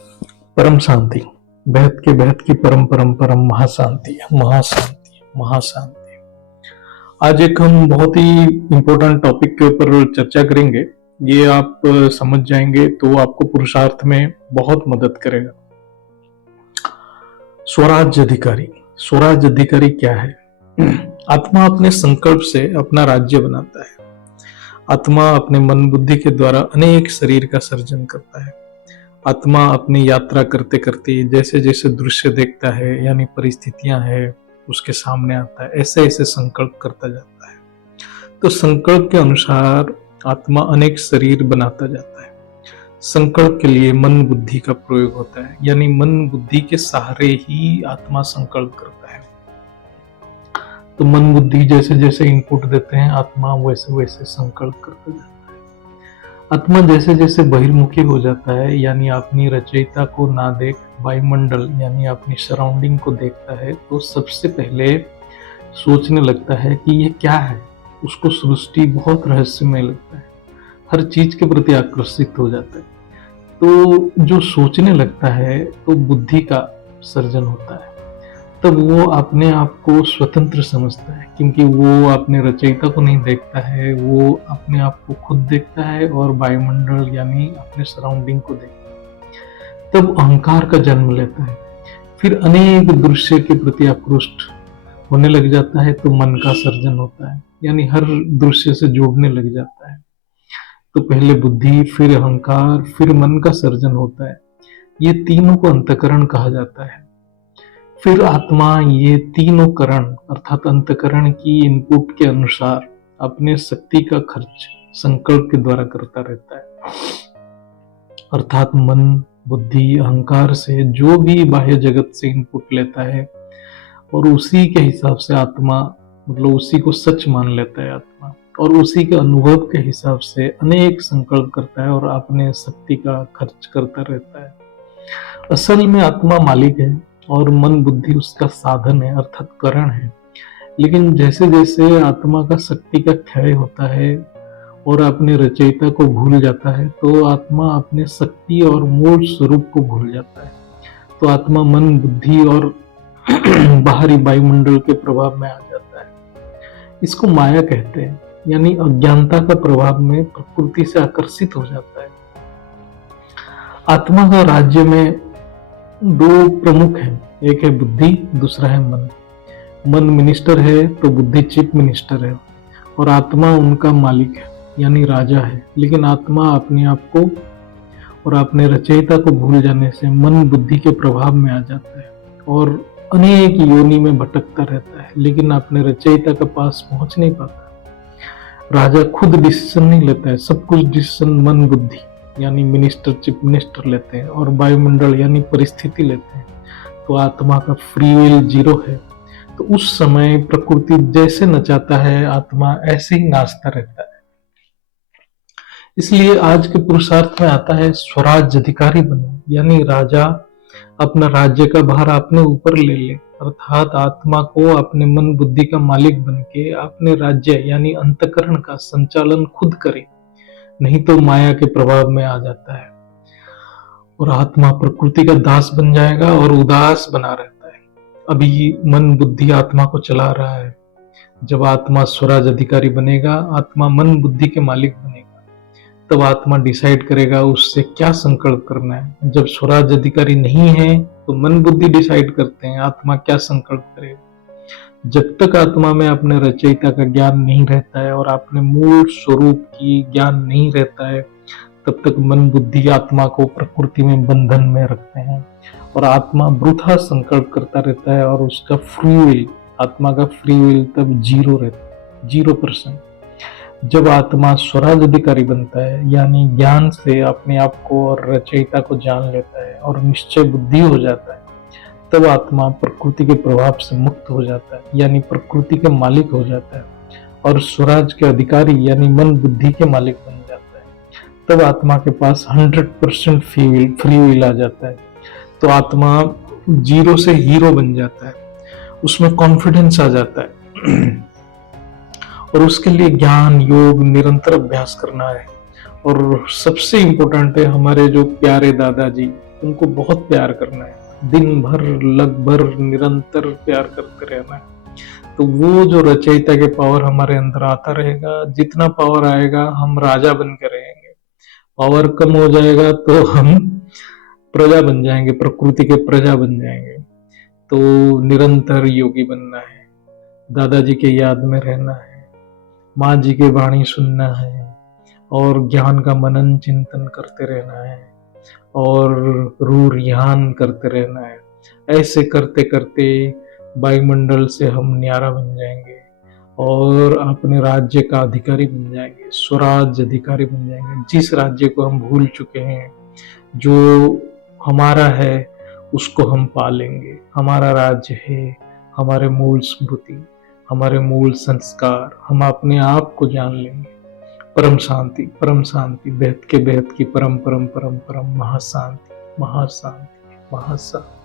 परम शांति, बेहद के बेहद की परम परम परम महाशांति, महाशांति, महाशांति। आज एक हम बहुत ही इंपॉर्टेंट टॉपिक के ऊपर चर्चा करेंगे। ये आप समझ जाएंगे तो आपको पुरुषार्थ में बहुत मदद करेगा। स्वराज्य अधिकारी। स्वराज्य अधिकारी क्या है? आत्मा अपने संकल्प से अपना राज्य बनाता है। आत्मा अपने मन बुद्धि के द्वारा अनेक शरीर का सर्जन करता है। आत्मा अपनी यात्रा करते करते जैसे जैसे दृश्य देखता है यानी परिस्थितियां है उसके सामने आता है, ऐसे ऐसे संकल्प करता जाता है। तो संकल्प के अनुसार आत्मा अनेक शरीर बनाता जाता है। संकल्प के लिए मन बुद्धि का प्रयोग होता है, यानी मन बुद्धि के सहारे ही आत्मा संकल्प करता है। तो मन बुद्धि जैसे जैसे इनपुट देते हैं, आत्मा वैसे वैसे संकल्प करता जाता है। आत्मा जैसे जैसे बहिर्मुखी हो जाता है, यानी अपनी रचयिता को ना देख वायुमंडल यानी अपनी सराउंडिंग को देखता है, तो सबसे पहले सोचने लगता है कि ये क्या है। उसको सृष्टि बहुत रहस्यमय लगता है, हर चीज के प्रति आकर्षित हो जाता है। तो जो सोचने लगता है तो बुद्धि का सर्जन होता है। तब वो अपने आप को स्वतंत्र समझता है, क्योंकि वो अपने रचयिता को नहीं देखता है, वो अपने आप को खुद देखता है और वायुमंडल यानी अपने सराउंडिंग को देखता है। तब अहंकार का जन्म लेता है। फिर अनेक दृश्य के प्रति आकृष्ट होने लग जाता है, तो मन का सर्जन होता है, यानी हर दृश्य से जुड़ने लग जाता है। तो पहले बुद्धि, फिर अहंकार, फिर मन का सर्जन होता है। ये तीनों को अंतःकरण कहा जाता है। फिर आत्मा ये तीनों करण अर्थात अंतःकरण की इनपुट के अनुसार अपने शक्ति का खर्च संकल्प के द्वारा करता रहता है। अर्थात मन बुद्धि अहंकार से जो भी बाह्य जगत से इनपुट लेता है और उसी के हिसाब से आत्मा मतलब उसी को सच मान लेता है आत्मा, और उसी के अनुभव के हिसाब से अनेक संकल्प करता है और अपने शक्ति का खर्च करता रहता है। असल में आत्मा मालिक है और मन बुद्धि उसका साधन है अर्थात करण है। लेकिन जैसे जैसे आत्मा का शक्ति का क्षय होता है और अपने रचयिता को भूल जाता है, तो आत्मा अपने शक्ति और मूल स्वरूप को भूल जाता है। तो आत्मा मन बुद्धि और बाहरी वायुमंडल के प्रभाव में आ जाता है। इसको माया कहते हैं, यानी अज्ञानता का प्रभाव में प्रकृति से आकर्षित हो जाता है। आत्मा का राज्य में दो प्रमुख हैं, एक है बुद्धि, दूसरा है मन। मन मिनिस्टर है तो बुद्धि चीफ मिनिस्टर है, और आत्मा उनका मालिक है यानी राजा है। लेकिन आत्मा अपने आप को और अपने रचयिता को भूल जाने से मन बुद्धि के प्रभाव में आ जाता है और अनेक योनि में भटकता रहता है, लेकिन अपने रचयिता के पास पहुंच नहीं पाता। राजा खुद डिसीजन नहीं लेता है, सब कुछ डिसीजन मन बुद्धि यानी मिनिस्टर चीफ मिनिस्टर लेते हैं और वायुमंडल यानी परिस्थिति लेते हैं। तो आत्मा का फ्री विल जीरो है। तो उस समय प्रकृति जैसे नचाता है, आत्मा ऐसे ही नाचता रहता है। इसलिए आज के पुरुषार्थ में आता है स्वराज्य अधिकारी बनो, यानी राजा अपना राज्य का भार अपने ऊपर ले ले, अर्थात आत्मा को अपने मन बुद्धि का मालिक बन के अपने राज्य यानी अंतःकरण का संचालन खुद करे, नहीं तो माया के प्रभाव में आ जाता है और आत्मा प्रकृति का दास बन जाएगा और उदास बना रहता है। अभी मन बुद्धि आत्मा को चला रहा है। जब आत्मा स्वराज अधिकारी बनेगा, आत्मा मन बुद्धि के मालिक बनेगा, तब आत्मा डिसाइड करेगा उससे क्या संकल्प करना है। जब स्वराज अधिकारी नहीं है तो मन बुद्धि डिसाइड करते हैं आत्मा क्या संकल्प करेगा। जब तक आत्मा में अपने रचयिता का ज्ञान नहीं रहता है और अपने मूल स्वरूप की ज्ञान नहीं रहता है, तब तक मन बुद्धि आत्मा को प्रकृति में बंधन में रखते हैं और आत्मा वृथा संकल्प करता रहता है और उसका फ्री विल, आत्मा का फ्री विल तब जीरो रहता है, 0%। जब आत्मा स्वराज अधिकारी बनता है यानी ज्ञान से अपने आप को और रचयिता को जान लेता है और निश्चय बुद्धि हो जाता है, तब आत्मा प्रकृति के प्रभाव से मुक्त हो जाता है, यानी प्रकृति के मालिक हो जाता है और स्वराज के अधिकारी यानी मन बुद्धि के मालिक बन जाता है। तब आत्मा के पास 100% फ्री विल आ जाता है। तो आत्मा जीरो से हीरो बन जाता है, उसमें कॉन्फिडेंस आ जाता है और उसके लिए ज्ञान योग निरंतर अभ्यास करना है। और सबसे इम्पोर्टेंट है हमारे जो प्यारे दादाजी उनको बहुत प्यार करना है, दिन भर लगभर निरंतर प्यार करते रहना है। तो वो जो रचयिता के पावर हमारे अंदर आता रहेगा, जितना पावर आएगा हम राजा बन के रहेंगे। पावर कम हो जाएगा तो हम प्रजा बन जाएंगे, प्रकृति के प्रजा बन जाएंगे। तो निरंतर योगी बनना है, दादाजी के याद में रहना है, माँ जी की वाणी सुनना है और ज्ञान का मनन चिंतन करते रहना है और रूर ध्यान करते रहना है। ऐसे करते करते वायुमंडल से हम न्यारा बन जाएंगे और अपने राज्य का अधिकारी बन जाएंगे, स्वराज्य अधिकारी बन जाएंगे। जिस राज्य को हम भूल चुके हैं, जो हमारा है, उसको हम पालेंगे। हमारा राज्य है हमारे मूल स्मृति, हमारे मूल संस्कार, हम अपने आप को जान लेंगे। परम शांति, बेहद के बेहद की परम परम परम परम महाशांति, महाशांति, महाशांति।